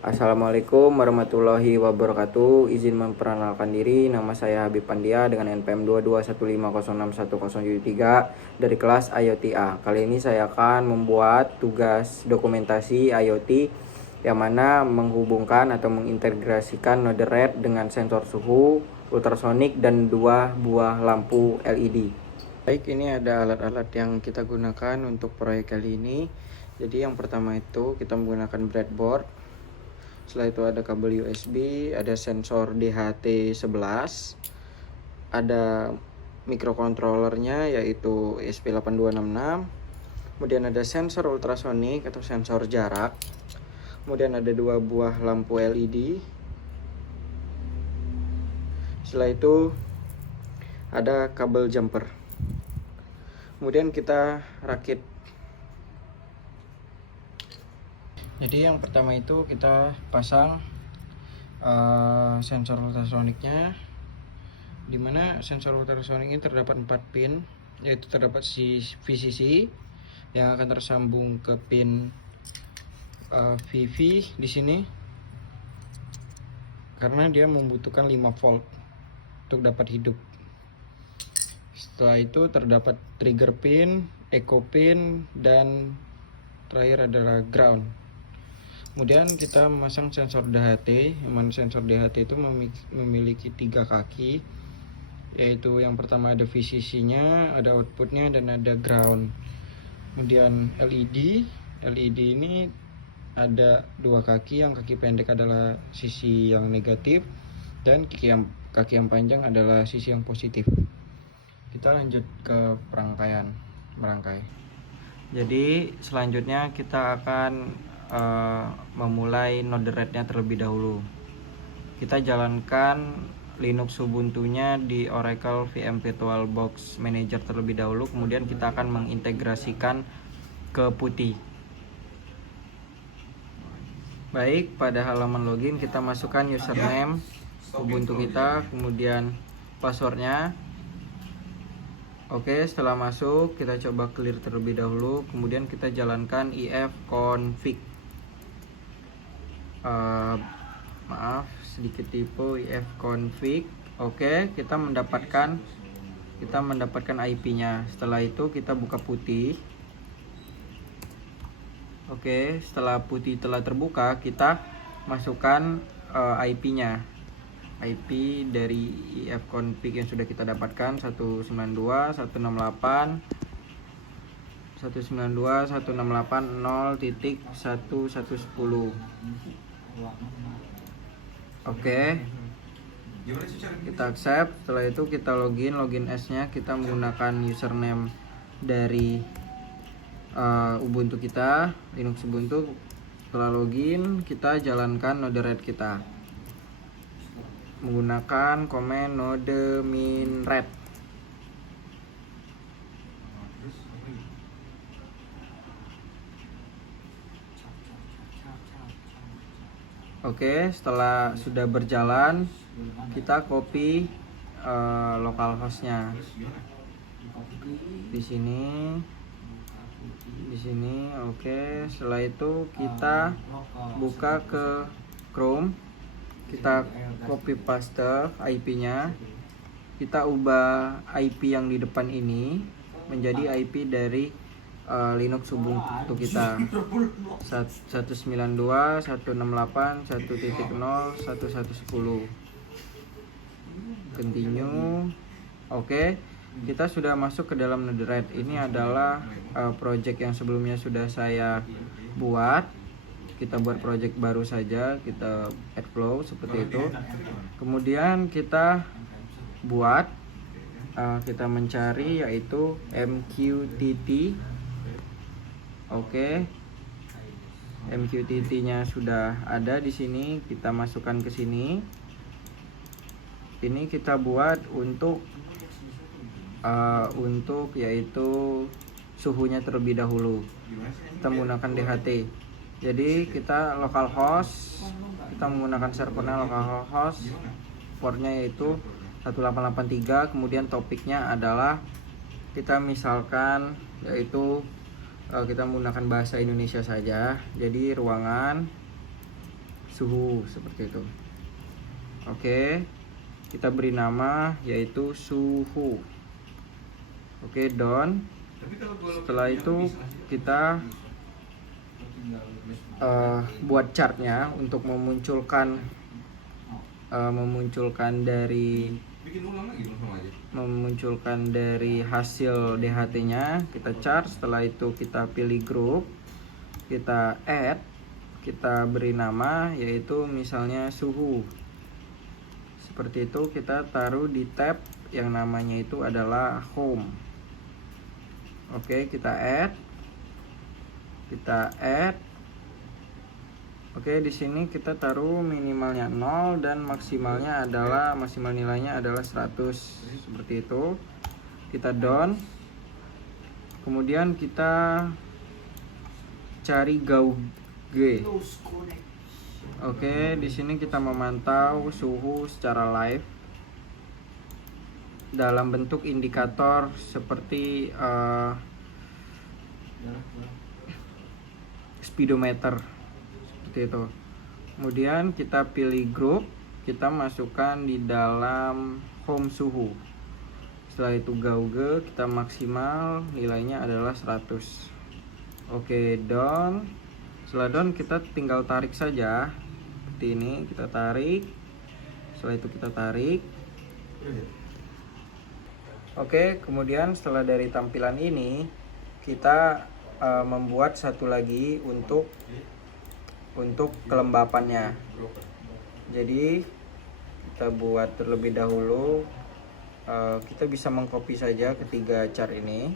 Assalamualaikum warahmatullahi wabarakatuh. Izin memperkenalkan diri, nama saya Habib Pandia dengan NPM 22150610773 dari kelas IoT-A. Kali ini saya akan membuat tugas dokumentasi IoT yang mana menghubungkan atau mengintegrasikan node red dengan sensor suhu, ultrasonik, dan 2 buah lampu LED. Baik, ini ada alat-alat yang kita gunakan untuk proyek kali ini. Jadi yang pertama itu kita menggunakan breadboard. Setelah itu ada kabel USB, ada sensor DHT11, ada microcontrollernya yaitu ESP8266, kemudian ada sensor ultrasonik atau sensor jarak, kemudian ada 2 buah lampu LED. Setelah itu ada kabel jumper. Kemudian kita rakit. Jadi yang pertama itu kita pasang sensor ultrasoniknya, dimana sensor ultrasonik ini terdapat 4 pin, yaitu terdapat VCC yang akan tersambung ke pin VV di sini, karena dia membutuhkan 5 volt untuk dapat hidup. Setelah itu terdapat trigger pin, echo pin, dan terakhir adalah ground. Kemudian kita memasang sensor DHT, yang mana sensor DHT itu memiliki 3 kaki, yaitu yang pertama ada VCC-nya, ada outputnya, dan ada ground. Kemudian LED ini ada 2 kaki, yang kaki pendek adalah sisi yang negatif, dan kaki yang panjang adalah sisi yang positif. Kita lanjut ke merangkai. Jadi selanjutnya kita akan memulai node red-nya terlebih dahulu. Kita jalankan Linux Ubuntu-nya di Oracle VM VirtualBox Manager terlebih dahulu, kemudian kita akan mengintegrasikan ke putih. Baik, pada halaman login kita masukkan username Ubuntu kita, kemudian passwordnya. Oke, setelah masuk kita coba clear terlebih dahulu, kemudian kita jalankan ifconfig. Maaf sedikit tipe, ifconfig. Oke, kita mendapatkan IP-nya. Setelah itu kita buka putih. Oke, setelah putih telah terbuka, kita masukkan IP-nya. IP dari ifconfig yang sudah kita dapatkan 192.168.0.1110. Oke, kita accept. Setelah itu kita login S-nya kita menggunakan username dari Ubuntu kita, Linux Ubuntu. Setelah login kita jalankan node red kita menggunakan command node min red. Oke, setelah sudah berjalan kita copy localhost-nya di sini. Oke, setelah itu kita buka ke Chrome, kita copy paste IP-nya, kita ubah IP yang di depan ini menjadi IP dari Linux Ubuntu kita 192.168.1.0.1110. Continue. Oke, kita sudah masuk ke dalam node red. Ini adalah project yang sebelumnya sudah saya buat. Kita buat project baru saja, kita add flow seperti itu. Kemudian kita buat kita mencari yaitu MQTT. Oke, MQTT-nya sudah ada di sini. Kita masukkan ke sini. Ini kita buat untuk yaitu suhunya terlebih dahulu. Kita menggunakan DHT. Jadi kita localhost, kita menggunakan servernya localhost, portnya yaitu 1883. Kemudian topiknya adalah kita misalkan yaitu kita menggunakan bahasa Indonesia saja. Jadi ruangan suhu seperti itu. Oke, kita beri nama yaitu suhu. Oke, done. Setelah itu kita buat chartnya untuk memunculkan dari hasil DHT-nya. Kita chart, setelah itu kita pilih grup, kita add, kita beri nama yaitu misalnya suhu. Seperti itu, kita taruh di tab yang namanya itu adalah home. Oke, kita add. Oke, di sini kita taruh minimalnya 0 dan maksimal nilainya adalah 100. Seperti itu. Kita done. Kemudian kita cari gauge. Oke, di sini kita memantau suhu secara live dalam bentuk indikator seperti speedometer seperti itu. Kemudian kita pilih grup, kita masukkan di dalam home suhu. Setelah itu gauge, kita maksimal nilainya adalah 100. Oke, done. Setelah done, kita tinggal tarik saja seperti ini. Kita tarik, setelah itu kita tarik. Oke, kemudian setelah dari tampilan ini kita membuat satu lagi untuk kelembapannya. Jadi kita buat terlebih dahulu, kita bisa mengcopy saja ketiga chart ini.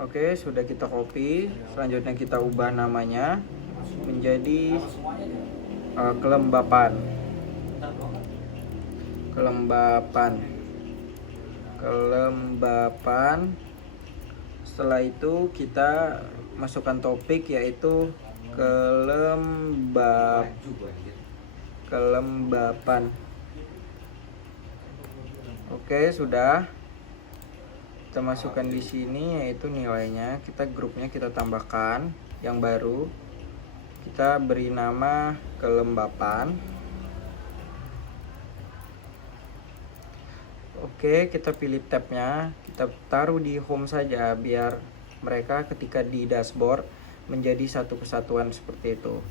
Oke, sudah kita copy. Selanjutnya kita ubah namanya menjadi kelembapan. Setelah itu kita masukkan topik yaitu kelembapan. Oke, sudah. Kita masukkan di sini yaitu nilainya. Kita grupnya kita tambahkan yang baru. Kita beri nama kelembapan. Oke, kita pilih tabnya. Kita taruh di home saja biar mereka ketika di dashboard menjadi satu kesatuan seperti itu.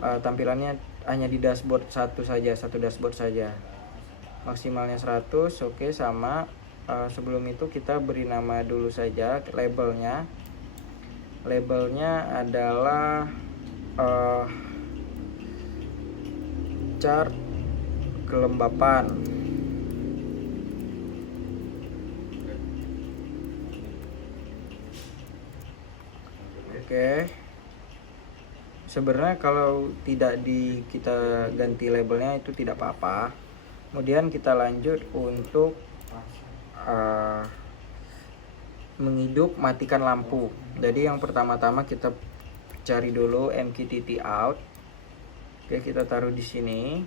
Tampilannya hanya di dashboard satu dashboard saja. Maksimalnya 100. Oke, sama. Sebelum itu kita beri nama dulu saja labelnya. Labelnya adalah chart kelembapan. Oke. Sebenarnya kalau tidak kita ganti labelnya itu tidak apa-apa. Kemudian kita lanjut untuk menghidup matikan lampu. Jadi yang pertama-tama kita cari dulu MQTT out. Oke, kita taruh di sini.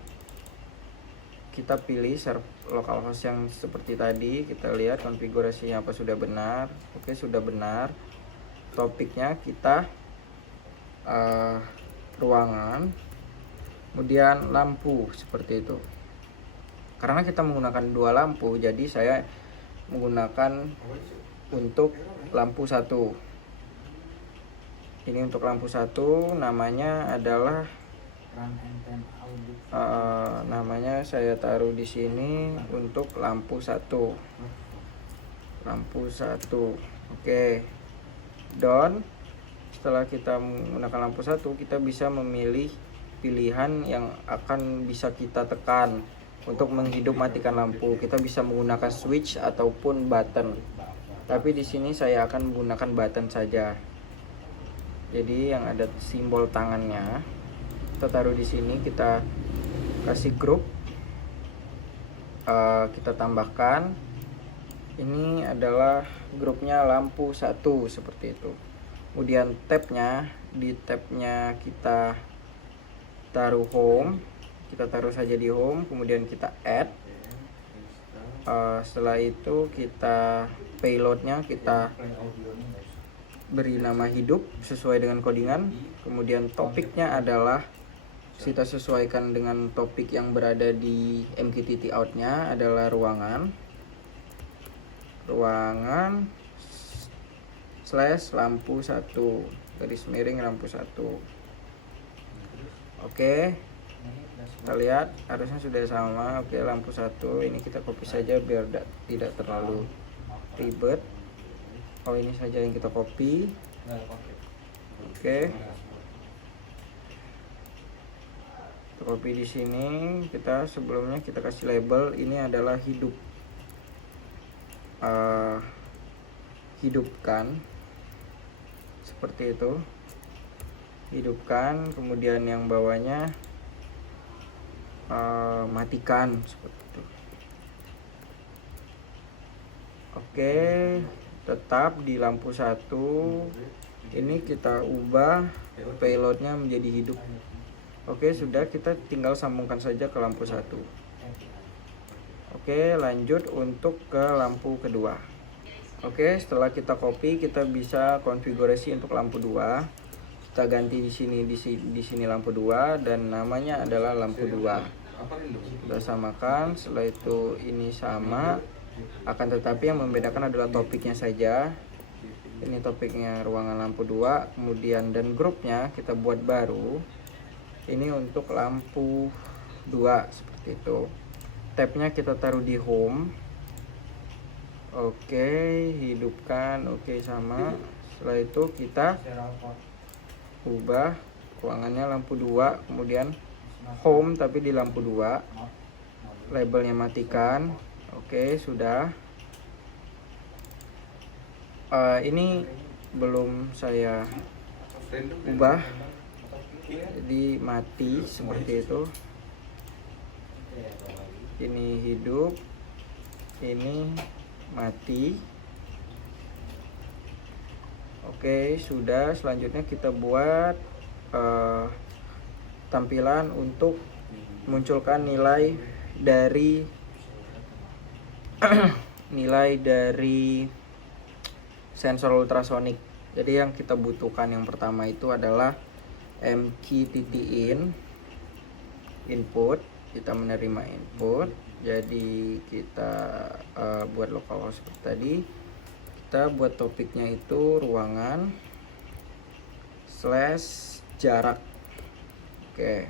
Kita pilih localhost yang seperti tadi. Kita lihat konfigurasinya apa sudah benar. Oke, sudah benar. Topiknya kita ruangan, kemudian lampu seperti itu. Karena kita menggunakan dua lampu, jadi saya menggunakan untuk lampu satu. Ini untuk lampu satu, namanya adalah namanya saya taruh di sini untuk lampu satu. Oke, done. Setelah kita menggunakan lampu satu, kita bisa memilih pilihan yang akan bisa kita tekan untuk menghidup matikan lampu. Kita bisa menggunakan switch ataupun button. Tapi di sini saya akan menggunakan button saja. Jadi yang ada simbol tangannya, kita taruh di sini, kita kasih grup, kita tambahkan. Ini adalah grupnya lampu satu seperti itu. Kemudian di tabnya kita taruh home, kita taruh saja di home, kemudian kita add. Setelah itu kita payloadnya kita beri nama hidup sesuai dengan codingan. Kemudian topiknya adalah kita sesuaikan dengan topik yang berada di MQTT out-nya adalah ruangan slash lampu 1 garis miring lampu 1. Oke, kita lihat harusnya sudah sama. Oke, lampu 1 ini kita copy saja biar tidak terlalu ribet. Oh, ini saja yang kita copy. Oke, kita copy di sini. Kita sebelumnya kita kasih label ini adalah hidupkan, seperti itu, hidupkan. Kemudian yang bawahnya matikan, seperti itu. Oke, tetap di lampu 1 ini kita ubah payloadnya menjadi hidup. Oke, sudah, kita tinggal sambungkan saja ke lampu 1. Oke, lanjut untuk ke lampu kedua. Oke, setelah kita copy, kita bisa konfigurasi untuk lampu 2. Kita ganti di sini lampu 2 dan namanya adalah lampu 2. Kita samakan. Setelah itu ini sama, akan tetapi yang membedakan adalah topiknya saja. Ini topiknya ruangan lampu 2, kemudian dan grupnya kita buat baru. Ini untuk lampu 2, seperti itu. Tabnya kita taruh di home. Oke, hidupkan. Oke, sama. Setelah itu kita ubah ruangannya lampu 2, kemudian home tapi di lampu 2. Labelnya matikan. Oke, sudah. Ini belum saya ubah, jadi mati seperti itu. Ini hidup, ini mati. Oke, sudah. Selanjutnya kita buat tampilan untuk munculkan nilai dari sensor ultrasonik. Jadi yang kita butuhkan yang pertama itu adalah MQTT input. Kita menerima input, jadi kita buat localhost seperti tadi. Kita buat topiknya itu ruangan slash jarak. Oke,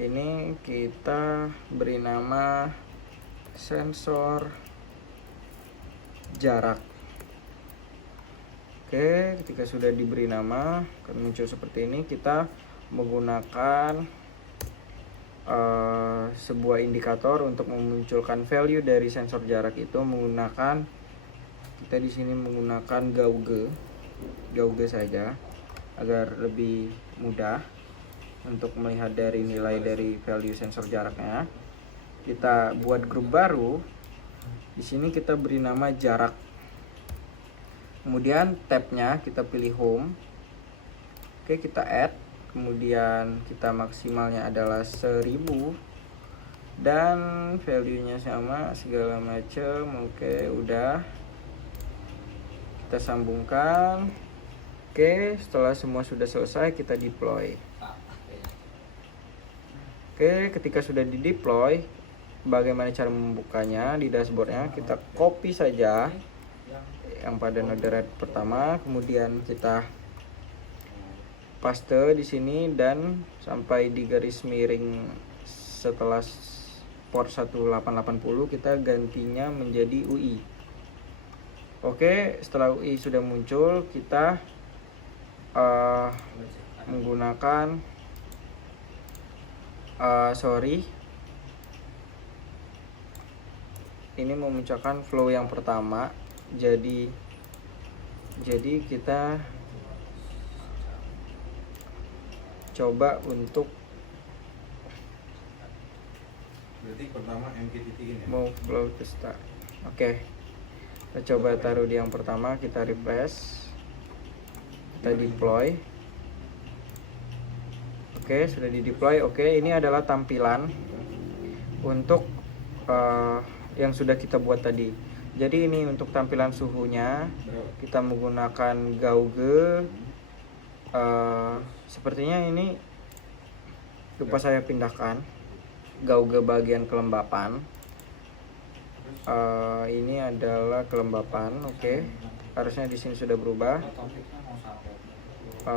ini kita beri nama sensor jarak. Oke, ketika sudah diberi nama akan muncul seperti ini. Kita menggunakan sebuah indikator untuk memunculkan value dari sensor jarak itu menggunakan, kita di sini menggunakan gauge saja agar lebih mudah untuk melihat dari nilai dari value sensor jaraknya. Kita buat grup baru. Di sini kita beri nama jarak. Kemudian tabnya kita pilih home. Oke, kita add. Kemudian kita maksimalnya adalah 1000 dan value nya sama segala macam. Oke, udah, kita sambungkan. Oke, setelah semua sudah selesai kita deploy. Oke, ketika sudah di deploy, bagaimana cara membukanya? Di dashboardnya kita copy saja yang pada node red pertama, kemudian kita paste di sini dan sampai di garis miring setelah port 1880 kita gantinya menjadi UI. Oke, setelah UI sudah muncul, kita menggunakan ini memunculkan flow yang pertama. Jadi kita coba untuk berarti pertama MQTT ini ya? move flow to start. Oke, kita coba taruh di yang pertama, kita refresh, kita deploy. Oke, sudah di deploy. Oke, ini adalah tampilan untuk yang sudah kita buat tadi. Jadi ini untuk tampilan suhunya kita menggunakan gauge. Sepertinya ini lupa saya pindahkan gauge bagian kelembapan. Ini adalah kelembapan. Oke. Harusnya di sini sudah berubah.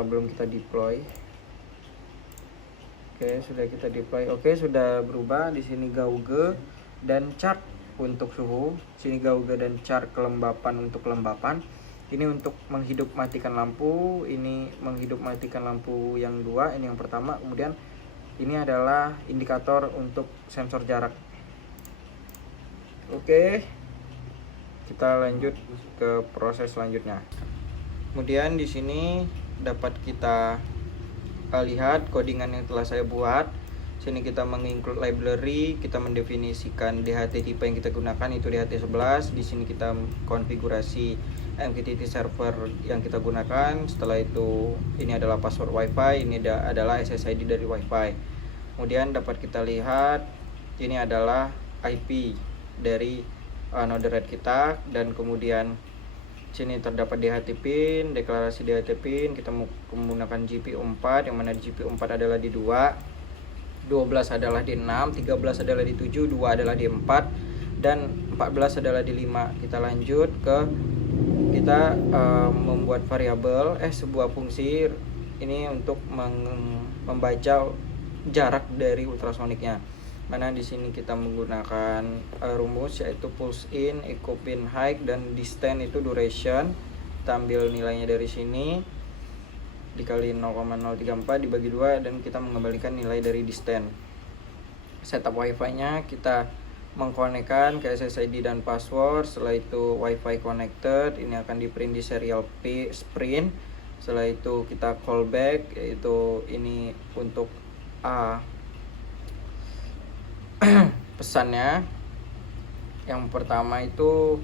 Belum kita deploy. Oke, sudah kita deploy. Oke, sudah berubah. Di sini gauge dan chart untuk suhu. Sini gauge dan chart kelembapan untuk kelembapan. Ini untuk menghidup matikan lampu. Ini menghidup matikan lampu yang dua. Ini yang pertama. Kemudian ini adalah indikator untuk sensor jarak. Oke, kita lanjut ke proses selanjutnya. Kemudian di sini dapat kita lihat codingan yang telah saya buat. Sini kita menginclude library, kita mendefinisikan DHT tipe yang kita gunakan itu DHT11. Di sini kita konfigurasi MQTT server yang kita gunakan. Setelah itu ini adalah password WiFi, ini adalah SSID dari WiFi. Kemudian dapat kita lihat ini adalah IP dari node red kita, dan kemudian sini terdapat DHT pin, deklarasi DHT pin. Kita menggunakan GPU4 yang mana GPU4 adalah di 2, 12 adalah di 6, 13 adalah di 7, 2 adalah di 4, dan 14 adalah di 5. Kita lanjut ke kita membuat variabel sebuah fungsi ini untuk membaca jarak dari ultrasoniknya. Mana di sini kita menggunakan rumus yaitu pulse in, echo pin height, dan distance itu duration. Kita ambil nilainya dari sini dikali 0,034 dibagi 2 dan kita mengembalikan nilai dari distance. Setup wifi-nya kita mengkonekkan ke SSID dan password. Setelah itu wifi connected, ini akan di print di serial sprint. Setelah itu kita callback, yaitu ini untuk pesannya. Yang pertama itu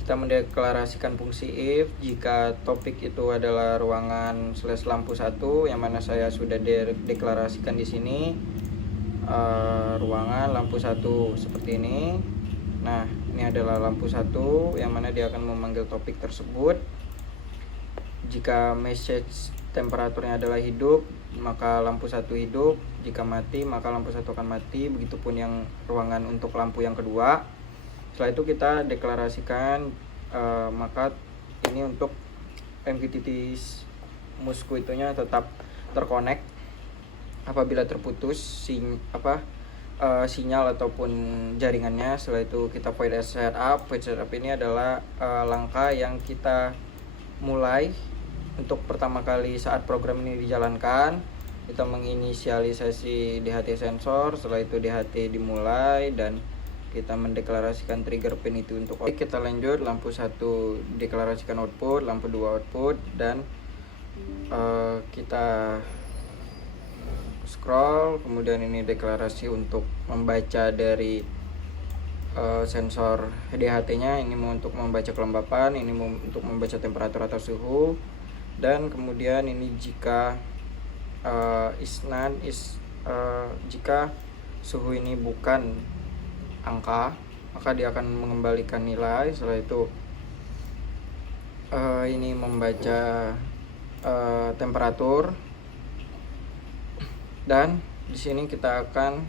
kita mendeklarasikan fungsi if jika topik itu adalah ruangan /lampu 1, yang mana saya sudah deklarasikan di sini ruangan lampu 1 seperti ini. Nah, ini adalah lampu 1 yang mana dia akan memanggil topik tersebut. Jika message temperaturnya adalah hidup, maka lampu 1 hidup. Jika mati, maka lampu 1 akan mati. Begitupun yang ruangan untuk lampu yang kedua. Setelah itu kita deklarasikan maka ini untuk MQTT musku itunya tetap terkonek apabila terputus sinyal ataupun jaringannya. Setelah itu kita void setup. Void setup ini adalah langkah yang kita mulai untuk pertama kali saat program ini dijalankan. Kita menginisialisasi DHT sensor. Setelah itu DHT dimulai dan kita mendeklarasikan trigger pin itu untuk kita lanjut. Lampu 1 deklarasikan output, lampu 2 output, dan kita scroll. Kemudian ini deklarasi untuk membaca dari sensor DHT-nya. Ini untuk membaca kelembapan, ini untuk membaca temperatur atau suhu. Dan kemudian ini jika jika suhu ini bukan angka, maka dia akan mengembalikan nilai. Setelah itu ini membaca temperatur, dan di sini kita akan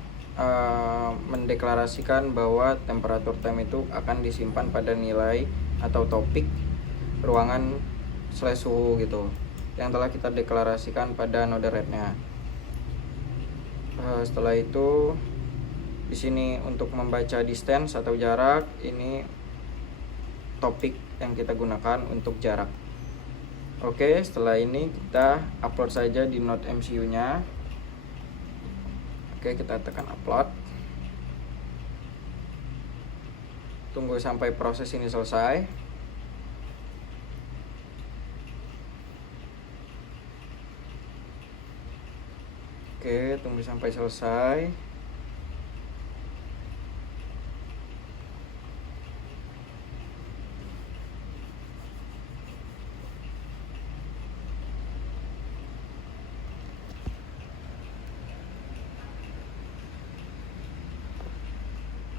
mendeklarasikan bahwa temperatur time itu akan disimpan pada nilai atau topik ruangan /suhu gitu yang telah kita deklarasikan pada node rednya. Setelah itu di sini untuk membaca distance atau jarak, ini topik yang kita gunakan untuk jarak. Oke, setelah ini kita upload saja di node MCU nya. Oke, kita tekan upload. Tunggu sampai proses ini selesai. Oke, tunggu sampai selesai.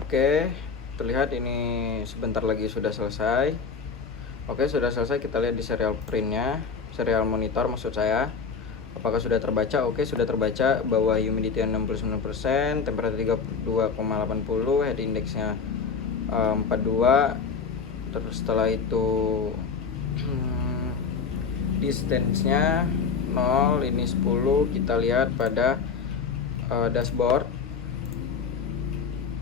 Oke, terlihat ini sebentar lagi sudah selesai. Oke, sudah selesai. Kita lihat di serial printnya, serial monitor maksud saya. Apakah sudah terbaca? Oke, sudah terbaca bahwa humidity 69%, temperatur 32,80, head indexnya 42. Terus setelah itu distance-nya 0, ini 10. Kita lihat pada dashboard.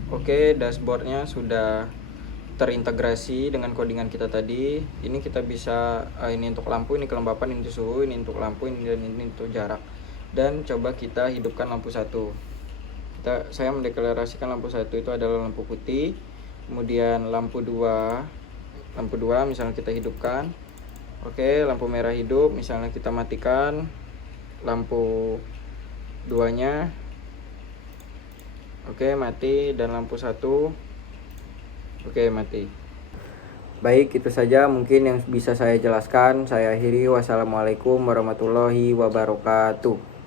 Oke, dashboardnya sudah terintegrasi dengan codingan kita tadi. Ini kita bisa ini untuk lampu, ini kelembapan, ini suhu, ini untuk lampu, ini dan ini untuk jarak. Dan coba kita hidupkan lampu 1. Saya mendeklarasikan lampu 1 itu adalah lampu putih. Kemudian lampu 2 misalnya kita hidupkan. Oke, lampu merah hidup, misalnya kita matikan lampu 2-nya. Oke, mati. Dan lampu 1, oke, mati. Baik, itu saja mungkin yang bisa saya jelaskan. Saya akhiri. Wassalamualaikum warahmatullahi wabarakatuh.